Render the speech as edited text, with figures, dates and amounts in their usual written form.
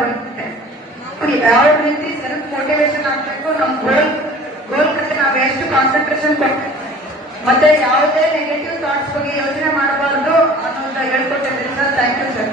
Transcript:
ಬಂದಿದೆ. ಯಾವ ರೀತಿ ಸೆಲ್ಫ್ ಮೋಟಿವೇಶನ್ ಆಗ್ಬೇಕು, ನಮ್ ಗೋಲ್ ಕಡೆ ನಾವ್ ಎಷ್ಟು ಕಾನ್ಸಂಟ್ರೇಷನ್ ಕೊಡ್ಬೇಕು, ಮತ್ತೆ ಯಾವುದೇ ನೆಗೆಟಿವ್ ಥಾಟ್ಸ್ ಬಗ್ಗೆ ಯೋಚನೆ ಮಾಡಬಾರ್ದು ಅನ್ನೋದು ಹೇಳ್ಕೊಟ್ಟಿದ್ರಿ ಸರ್. Thank you sir.